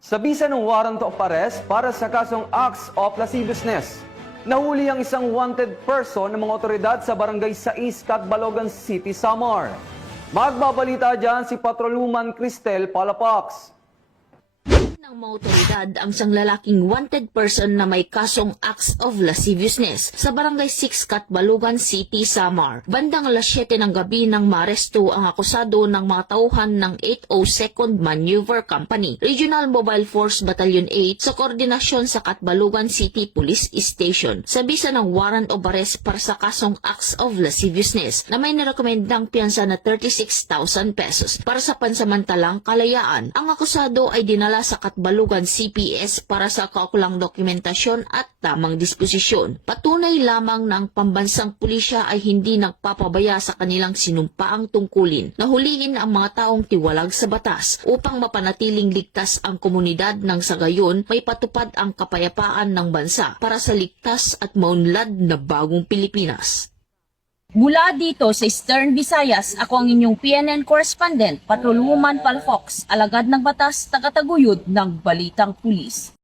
Sa bisa ng warrant of arrest para sa kasong acts of lasciviousness, nahuli ang isang wanted person ng mga otoridad sa Barangay 6, Catbalogan City, Samar. Magbabalita dyan si Patrolwoman Cristel Palapax. Ng mga otoridad ang isang lalaking wanted person na may kasong acts of lasciviousness sa Barangay 6, Catbalogan City, Samar. Bandang alas 7 ng gabi nang maaresto ang akusado ng mga tauhan ng 802nd Maneuver Company, Regional Mobile Force Battalion 8 sa koordinasyon sa Catbalogan City Police Station sa bisa ng warrant of arrest para sa kasong acts of lasciviousness na may nirekomendang piyansa na 36,000 pesos para sa pansamantalang kalayaan. Ang akusado ay dinala sa Catbalogan CPS para sa kaukulang dokumentasyon at tamang disposisyon. Patunay lamang na ang pambansang pulisya ay hindi nagpapabaya sa kanilang sinumpaang tungkulin na huliin ang mga taong tiwalag sa batas upang mapanatiling ligtas ang komunidad nang sa gayon may patupad ang kapayapaan ng bansa para sa ligtas at maunlad na bagong Pilipinas. Mula dito sa Eastern Visayas, ako ang inyong PNN correspondent, Patrolwoman Palafox, alagad ng batas, tagataguyod ng Balitang Pulis.